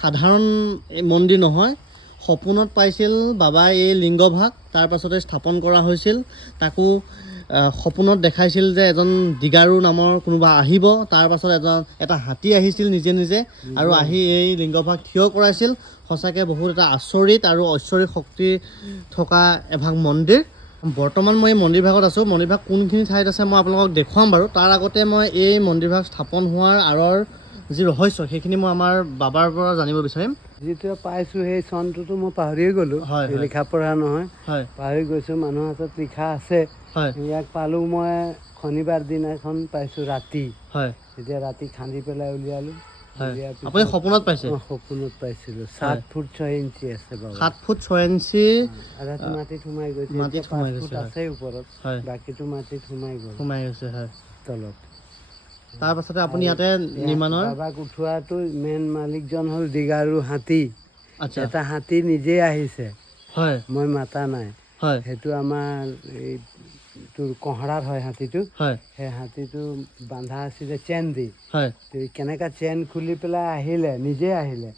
সাধাৰণ মন্দিৰ নহয়, সপোনত পাইছিল বাবাই এই লিংগভাগ, তাৰ পাছতে স্থাপন কৰা হৈছিল। তাকো সপোনত দেখাইছিল যে এজন দিগাৰু নামৰ কোনোবা আহিব, তাৰ পাছত এটা হাতী আহিছিল নিজে নিজে আৰু আহি এই লিংগভাগ থিয় কৰাইছিল। সঁচাকৈ বহুত এটা আচৰিত আৰু ঐশ্বৰিক শক্তি থকা এভাগ মন্দিৰ। বৰ্তমান মই এই মন্দিৰভাগত আছোঁ। মন্দিৰভাগ কোনখিনি ঠাইত আছে মই আপোনালোকক দেখুৱাম বাৰু। তাৰ আগতে মই এই মন্দিৰভাগ স্থাপন হোৱাৰ আঁৰৰ যি ৰহস্য সেইখিনি মই আমাৰ বাবাৰ পৰা জানিব বিচাৰিম। যিটো পাইছোঁ সেই চনটোতো মই পাহৰিয়ে গ'লোঁ, লিখা পঢ়া নহয়, পাহৰি গৈছোঁ। মানুহৰ হাতত লিখা আছে। ইয়াক পালোঁ মই শনিবাৰ দিনাখন পাইছোঁ ৰাতি। তেতিয়া ৰাতি খান্দি পেলাই উলিয়ালোঁ। আপুনি সপোনত পাইছে? সপোনত পাইছিলোঁ। 7 ফুট 6 ইঞ্চি আছে বাৰু। 7 ফুট 6 ইঞ্চি মাটিত সোমাই গৈছে। মাটিত সোমাই গৈছে আছে ওপৰত, বাকীটো মাটিত সোমাই গৈছে তলত। তাৰপাছতে আপুনি ইয়াতে নিৰ্মাণৰ বাবাক উঠোৱাটো মেইন মালিকজন হ'ল দিগাৰু হাতী। এটা হাতী নিজে আহিছে, মই মাতা নাই। সেইটো আমাৰ এই তোৰ কহৰাৰ হয় হাতীটো। সেই হাতীটো বান্ধা আছিলে চেন দি। কেনেকা চেন খুলি পেলাই আহিলে, নিজে আহিলে।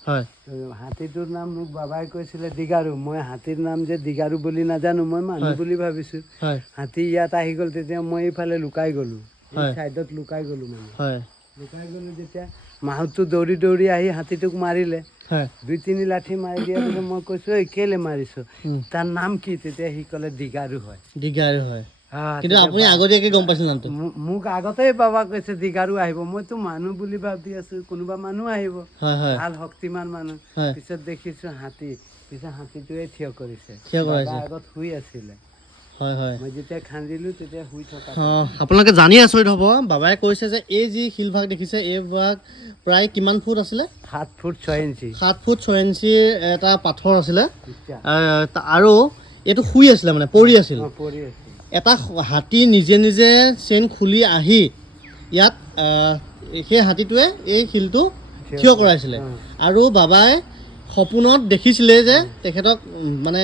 হাতীটোৰ নাম মোক বাবাই কৈছিলে দিগাৰু। মই হাতীৰ নাম যে দিগাৰু বুলি নাজানো, মই মানুহ বুলি ভাবিছোঁ। হাতী ইয়াত আহি গ'ল, তেতিয়া মই এইফালে লুকাই গ'লোঁ, চাইডত লুকাই গ'লোঁ। মানে লুকাই গ'লোঁ যেতিয়া মাহুতটো দৌৰি দৌৰি আহি হাতীটোক মাৰিলে। 2-3 লাঠি মাৰি দিয়াৰ পিছত মই কৈছোঁ, এই কেলে মাৰিছোঁ, তাৰ নাম কি? তেতিয়া সি ক'লে দিগাৰু হয়। দিগাৰু হয়। কিন্তু আপুনি আগতীয়াকে গম পাইছিল নামটো? মোক আগতেই বাবা কৈছে দিগাৰু আহিব। মইতো মানুহ বুলি ভাবি আছো, কোনোবা মানুহ আহিব, ভাল শক্তিমান মানুহ। পিছত দেখিছোঁ হাতী। পিছত হাতীটোৱে থিয় কৰিছে। আগত শুই আছিলে। মই যেতিয়া খান্দিলোঁ তেতিয়া শুই থকা। আপোনালোকে জানি আচৰিত হ'ব, বাবাই কৈছে যে এই যি শিলভাগ দেখিছে এই ভাগ প্ৰায় কিমান ফুট আছিলে? 7 ফুট 6 ইঞ্চি। 7 ফুট 6 ইঞ্চিৰ এটা পাথৰ আছিলে আৰু এইটো শুই আছিলে, মানে পৰি আছিল। এটা হাতী নিজে নিজে চেইন খুলি আহি ইয়াত সেই হাতীটোৱে এই শিলটো থিয় কৰাইছিলে। আৰু বাবাই সপোনত দেখিছিলে যে তেখেতক মানে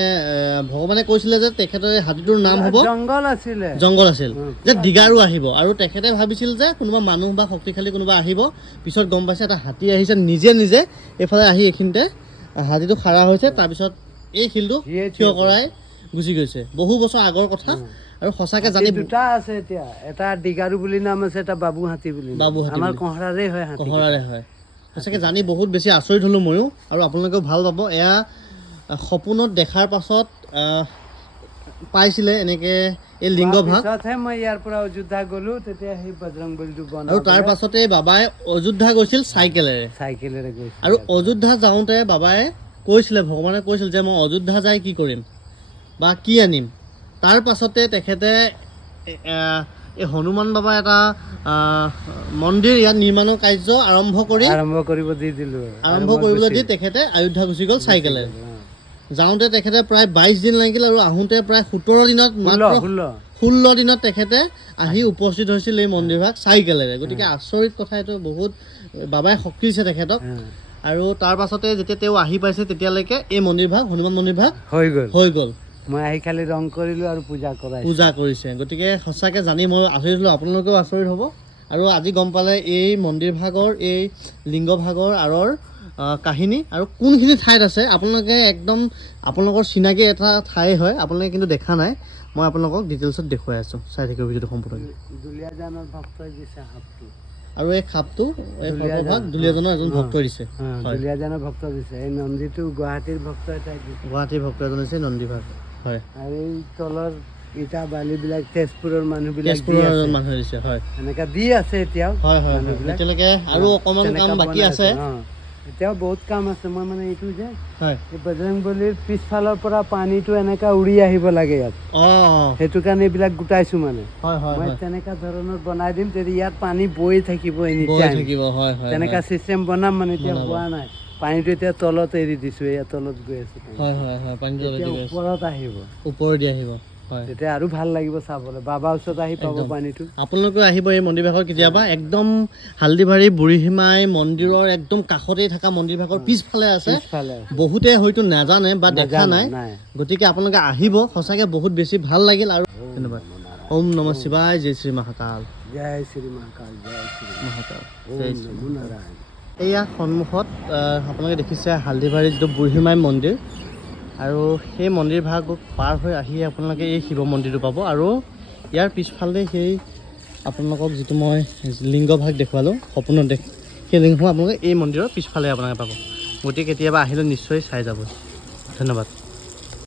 ভগৱানে কৈছিলে যে তেখেতৰ হাতীটোৰ নাম হ'ব জংঘল আছিল, যে দিগাৰু আহিব। আৰু তেখেতে ভাবিছিল যে কোনোবা মানুহ বা শক্তিশালী কোনোবা আহিব। পিছত গম পাইছে এটা হাতী আহিছে নিজে নিজে এইফালে আহি এইখিনিতে হাতীটো খাৰা হৈছে। তাৰপিছত এই শিলটো থিয় কৰাই গুচি গৈছে। বহু বছৰ আগৰ কথা। আৰু সঁচাকে জানি দুটা আছে এতিয়া, এটা দিগাৰু বুলি নাম আছে, এটা বাবু হাতী বুলি। আমাৰ কহৰাৰে হয়। সঁচাকৈ জানি বহুত বেছি আচৰিত হ'লোঁ ময়ো, আৰু আপোনালোকেও ভাল পাব। এয়া সপোনত দেখাৰ পাছত পাইছিলে এনেকৈ এই লিংগভাগ। মই ইয়াৰ পৰা অযোধ্যা গ'লোঁ, তেতিয়া সেই বজৰংবলীটো বনালে। আৰু তাৰ পাছতে বাবাই অযোধ্যা গৈছিল চাইকেলেৰে গৈছিল। আৰু অযোধ্যা যাওঁতে বাবাই কৈছিলে, ভগৱানে কৈছিল যে মই অযোধ্যা যাই কি কৰিম বা কি আনিম। তাৰ পাছতে তেখেতে এই হনুমান বাবা এটা মন্দিৰ ইয়াত নিৰ্মাণৰ কাৰ্য আৰম্ভ কৰিবলৈ দি তেখেতে অযোধ্যা গুচি গ'ল চাইকেলেৰে। যাওঁতে তেখেতে প্ৰায় 22 দিন লাগিল, আৰু আহোঁতে প্ৰায় 17 দিনত, মাত্ৰ 16 দিনত তেখেতে আহি উপস্থিত হৈছিল এই মন্দিৰভাগ চাইকেলেৰে। গতিকে আচৰিত কথা এইটো, বহুত বাবাই শক্তি দিছে তেখেতক। আৰু তাৰ পাছতে যেতিয়া তেওঁ আহি পাইছে তেতিয়ালৈকে এই মন্দিৰভাগ হনুমান মন্দিৰভাগ হৈ গ'ল। মই আহি খালি ৰং কৰিলোঁ আৰু পূজা কৰিছে। গতিকে সঁচাকৈ জানি মই আচৰিত হ'লোঁ, আপোনালোকেও আচৰিত হ'ব। আৰু আজি গম পালে এই মন্দিৰভাগৰ, এই লিংগভাগৰ আঁৰৰ কাহিনী, আৰু কোনখিনি ঠাইত আছে। আপোনালোকে একদম আপোনালোকৰ চিনাকি এটা ঠাই হয়, আপোনালোকে কিন্তু দেখা নাই। মই আপোনালোকক ডিটেইলছত দেখুৱাই আছোঁ, চাই থাকিব ভিডিঅ'টো সম্পূৰ্ণ। আৰু এই খাপটো এই সৰ্বভাগ দুলীয়াজানৰ এজন ভক্তই দিছে। দুলীয়াজানৰ ভক্ত দিছে। এই নন্দীটো গুৱাহাটীৰ ভক্ত এটাই দিছে। গুৱাহাটীৰ ভক্ত এজন দিছে নন্দীভাগ। আৰু এই তলৰ ইটা বালিবিলাক তেজপুৰৰ মানুহবিলাক দিছে। এনেকা দি আছে এতিয়াও। এতিয়ালৈকে আৰু অকণমান কাম বাকী আছে। এতিয়াও বহুত কাম আছে। মই মানে এইটো যে এই বজৰংবলীৰ পিছফালৰ পৰা পানীটো এনেকা উৰি আহিব লাগে ইয়াত, সেইটো কাৰণে এইবিলাক গোটাইছোঁ। মানে মই তেনেকা ধৰণৰ বনাই দিম, তেতিয়া ইয়াত পানী বৈ থাকিব তেনেকা চিষ্টেম বনাম। মানে এতিয়া হোৱা নাই, পানীটো এতিয়া তলত এৰি দিছোঁ, এয়া তলত গৈ আছে। ওপৰত আহিব, ওপৰেদি আহিব, তেতিয়া আৰু ভাল লাগিব চাবলৈ। বাবাৰ ওচৰত আহি পাব পানীটো। আপোনালোকেও আহিব এই মন্দিৰভাগৰ কেতিয়াবা। একদম হালদিবাৰী বুঢ়ীমাই মন্দিৰৰ একদম কাষতেই থকা মন্দিৰভাগৰ পিছফালে আছে। বহুতে হয়তো নাজানে বা দেখা নাই, গতিকে আপোনালোকে আহিব। সঁচাকৈ বহুত বেছি ভাল লাগিল। আৰু ধন্যবাদ। ওম নমঃ শিৱায়, জয় শ্ৰী মহাকাল। জয় শ্ৰী মহাকাল, জয় শ্ৰী মহাকাল, ওম নমো নাৰায়ণ। এয়া সন্মুখত আপোনালোকে দেখিছে হালদিবাৰী যিটো বুঢ়ীমাই মন্দিৰ আৰু সেই মন্দিৰ ভাগ পাৰ হৈ আহি আপোনালোকে এই শিৱ মন্দিৰটো পাব আৰু ইয়াৰ পিছফালে সেই আপোনালোকক যিটো মই লিংগ ভাগ দেখুৱালোঁ সপোনত সেই লিংগ আপোনালোকে এই মন্দিৰৰ পিছফালে আপোনালোকে পাব গতিকে কেতিয়াবা আহিলে নিশ্চয় চাই যাব ধন্যবাদ